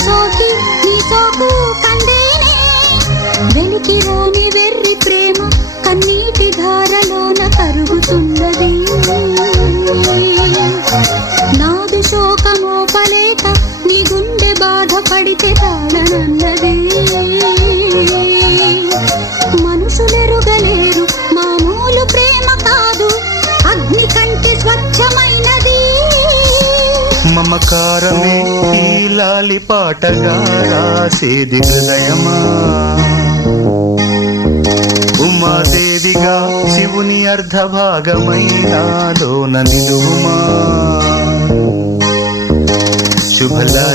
సోకి నీ సోకు కందేనే వెలికి రాని వెర్రి ప్రేమ కన్నీటి ధారలోన కరుగుతున్నది నాదు శోకమోపలేక నీ గుండె బాధపడితే తాళనన్నది మనుషులెరుగలేరు మామూలు ప్రేమ కాదు అగ్ని కంటే స్వచ్ఛమైనది మమకారమే ఈ లాలి పాటగా రాసేది హృదయమా ఉమాదేవిగా శివుని అర్ధభాగమైనాలోన నిలువుమా శుభలాలి